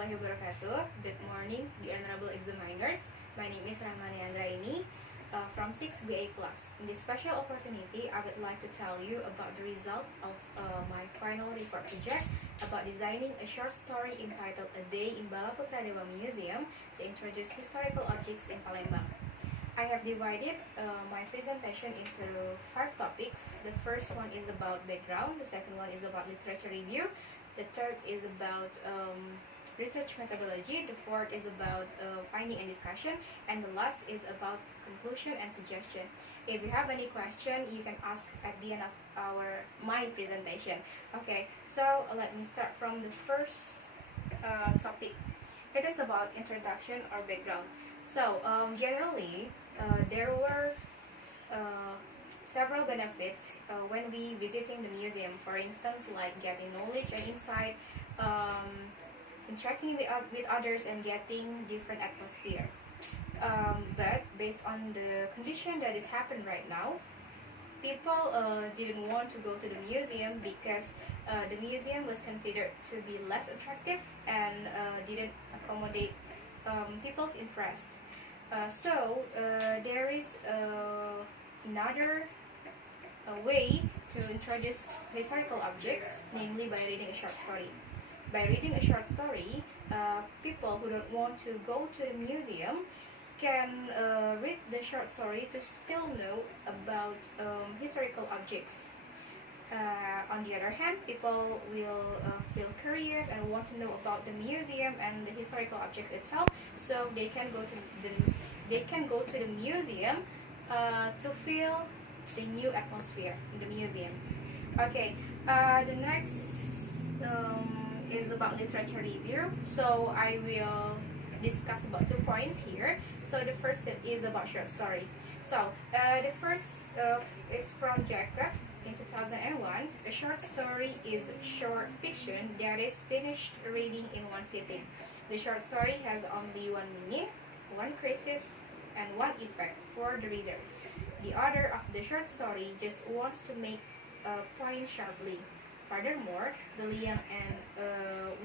warahmatullahi wabarakatuh. Good morning, the honorable examiners. My name is Rahmania Anggraini from 6BA class. In this special opportunity, I would like to tell you about the result of my final report project about designing a short story entitled A Day in Balaputra Dewa Museum to introduce historical objects in Palembang. I have divided my presentation into 5 topics. The first one is about background, the second one is about literature review, the third is about research methodology, the fourth is about finding and discussion, and the last is about conclusion and suggestion. If you have any question, you can ask at the end of my presentation. Okay, so let me start from the first topic. It is about introduction or background. So generally, there were several benefits when we visiting the museum. For instance, like getting knowledge and insight, interacting with others, and getting different atmosphere. But based on the condition that is happening right now, people didn't want to go to the museum because the museum was considered to be less attractive and didn't accommodate people's interest. So there is another way to introduce historical objects, namely by reading a short story. By reading a short story, people who don't want to go to the museum can read the short story to still know about historical objects. On the other hand, people will feel curious and want to know about the museum and the historical objects itself, so they can go to the museum to feel the new atmosphere in the museum. Okay, the next is about literature review. So I will discuss about 2 points here. So the first is about short story. So the first is from Jacob in 2001. A short story is short fiction that is finished reading in one sitting. The short story has only one meaning, one crisis, and one effect for the reader. The author of the short story just wants to make a point sharply. Furthermore, Liang and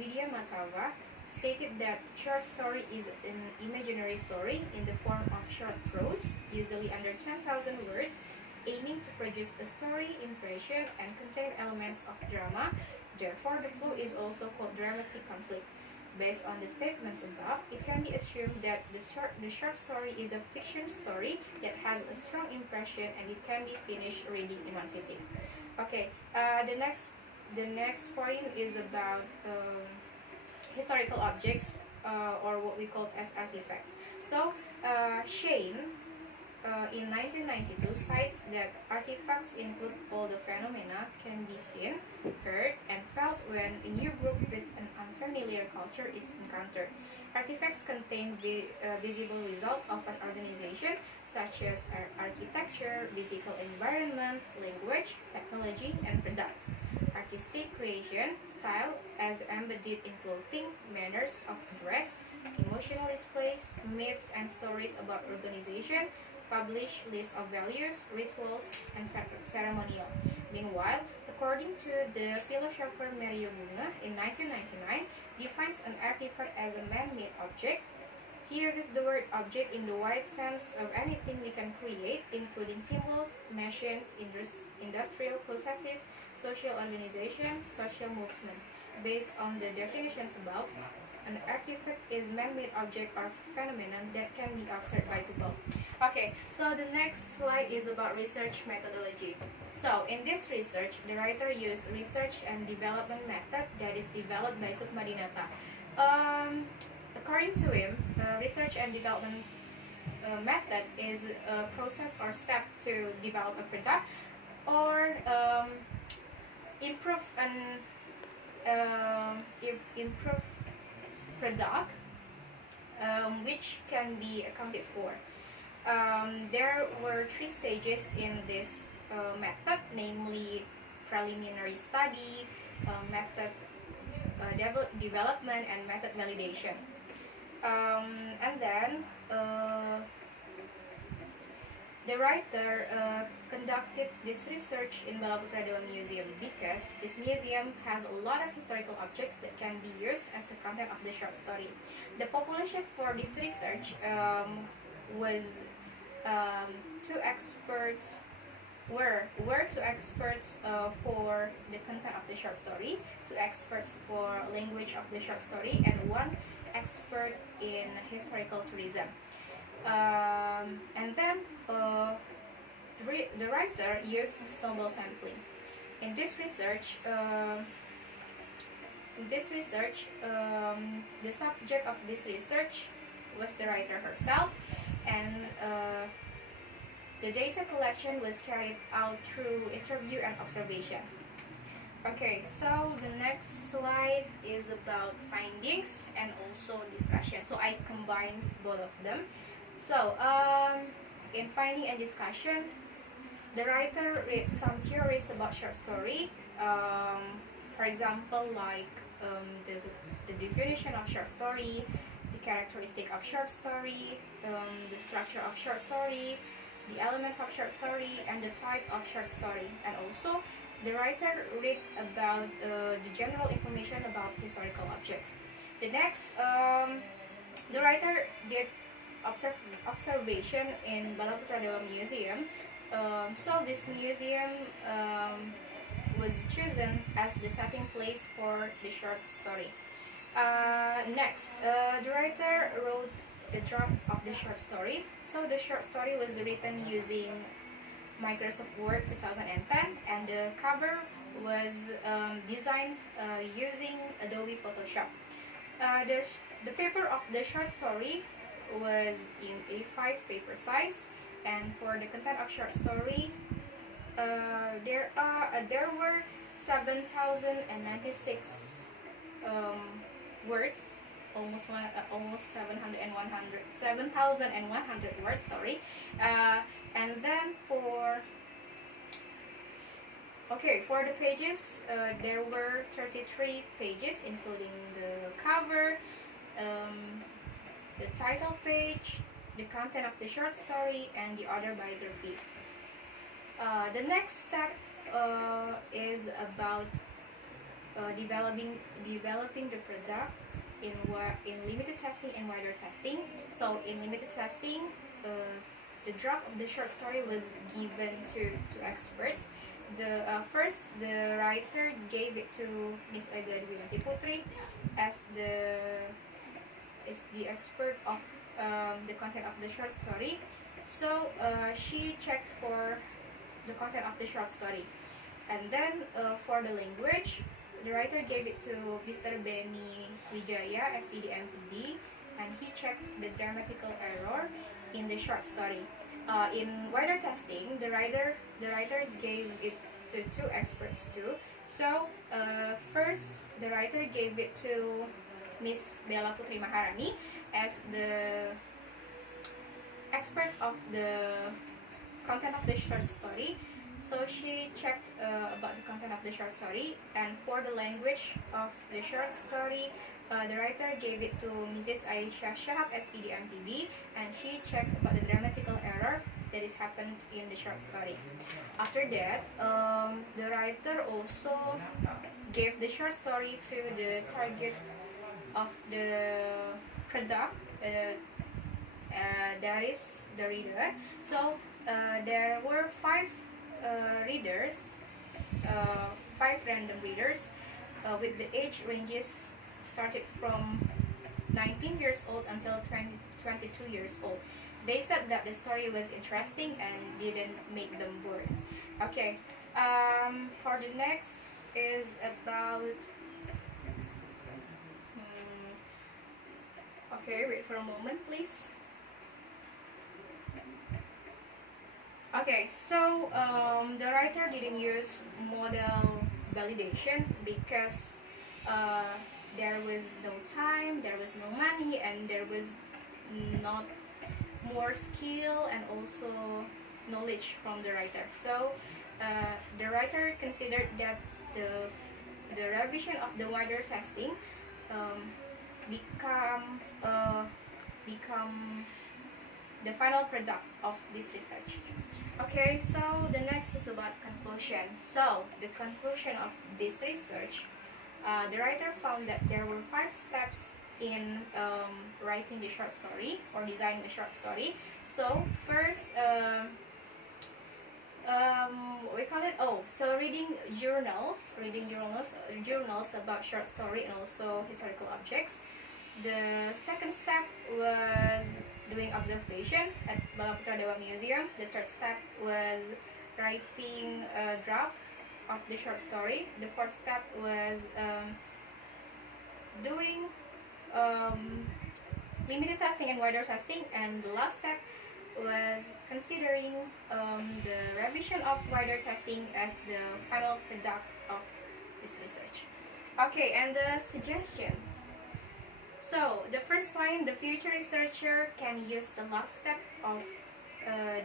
Widya Matava stated that short story is an imaginary story in the form of short prose, usually under 10,000 words, aiming to produce a story impression and contain elements of drama. Therefore, the flow is also called dramatic conflict. Based on the statements above, it can be assumed that the short story is a fiction story that has a strong impression and it can be finished reading in one sitting. Okay, the next point is about historical objects or what we call as artifacts. So Shane in 1992 cites that artifacts include all the phenomena can be seen, heard, and felt when a new group with an unfamiliar culture is encountered. Artifacts contain visible result of an organization such as architecture, physical environment, language, technology, and products. Artistic creation, style as embedded in clothing, manners of dress, emotional displays, myths and stories about organization, publish list of values, rituals, and ceremonial. Meanwhile, according to the philosopher Mario Bunga in 1999, defines an artifact as a man-made object. He uses the word object in the wide sense of anything we can create, including symbols, machines, industrial processes, social organization, social movement. Based on the definitions above, an artifact is man-made object or phenomenon that can be observed by people. Okay, so the next slide is about research methodology. So in this research, the writer used research and development method that is developed by Sukmadinata. According to him, research and development method is a process or step to develop a product or improve product which can be accounted for. There were 3 stages in this method, namely preliminary study, method development, and method validation. And then The writer conducted this research in Balaputra Dewa Museum because this museum has a lot of historical objects that can be used as the content of the short story. The population for this research was um, two experts were two experts for the content of the short story, two experts for language of the short story, and one expert in historical tourism. And then the writer used snowball sampling. In this research, the subject of this research was the writer herself, and the data collection was carried out through interview and observation. Okay, so the next slide is about findings and also discussion. So I combined both of them. So, in finding and discussion, the writer read some theories about short story. For example, like the definition of short story, the characteristic of short story, the structure of short story, the elements of short story, and the type of short story. And also, the writer read about the general information about historical objects. The next, the writer did observation in Balaputra Dewa Museum. So this museum was chosen as the setting place for the short story. Next, the writer wrote the draft of the short story. So the short story was written using Microsoft Word 2010, and the cover was designed using Adobe Photoshop. The paper of the short story was in A5 paper size, and for the content of short story, there were 7,096 words, almost 7,100 words. Sorry, and then for the pages, there were 33 pages, including the cover, the title page, the content of the short story, and the other biography. The next step is about developing the product in limited testing and wider testing. So in limited testing, the draft of the short story was given to experts. First, the writer gave it to Miss Aga Dwinati Putri as the expert of the content of the short story. So she checked for the content of the short story, and then for the language, the writer gave it to Mr. Benny Wijaya, SPD MPD, and he checked the grammatical error in the short story. In wider testing, the writer gave it to two experts too. So first, the writer gave it to Miss Bella Putri Maharani as the expert of the content of the short story. So she checked about the content of the short story, and for the language of the short story, the writer gave it to Mrs. Aisha Shahab, SPD MPB, and she checked about the grammatical error that is happened in the short story. After that, the writer also gave the short story to the target of the product, that is the reader. So there were five readers, 5 random readers, with the age ranges started from 19 years old until 22 years old. They said that the story was interesting and didn't make them bored. Okay, for the next is about okay, wait for a moment please. Okay, so the writer didn't use model validation because there was no time, there was no money, and there was not more skill and also knowledge from the writer. So the writer considered that the revision of the wider testing become the final product of this research. Okay, so the next is about conclusion. So the conclusion of this research, the writer found that there were 5 steps in writing the short story or designing the short story. So first, we call it, so journals about short story and also historical objects. The second step was doing observation at Balaputra Dewa Museum. The third step was writing a draft of the short story. The fourth step was doing limited testing and wider testing, and the last step was considering the revision of wider testing as the final product of this research. Okay, and the suggestion. So the first point, the future researcher can use the last step of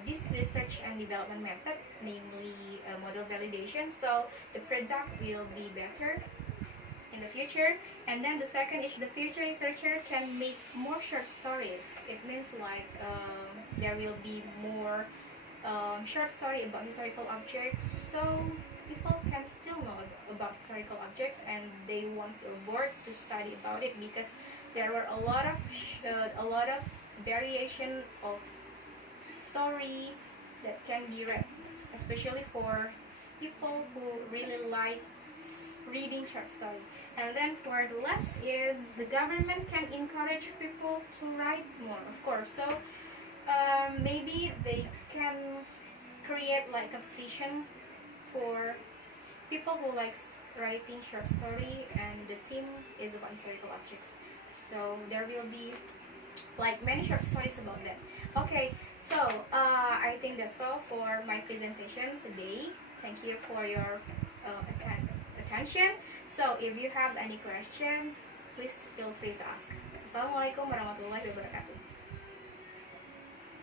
this research and development method, namely model validation, so the product will be better in the future. And then the second is the future researcher can make more short stories. It means like there will be more short story about historical objects, so people can still know about historical objects and they won't feel bored to study about it, because there were a lot of variation of story that can be read, especially for people who really like reading short story. And then for the last is the government can encourage people to write more, of course. So maybe they can create like a petition for people who likes writing short story and the theme is about historical objects. So there will be like many short stories about that. Okay, so I think that's all for my presentation today. Thank you for your attention. So if you have any question, please feel free to ask. Assalamualaikum warahmatullahi wabarakatuh.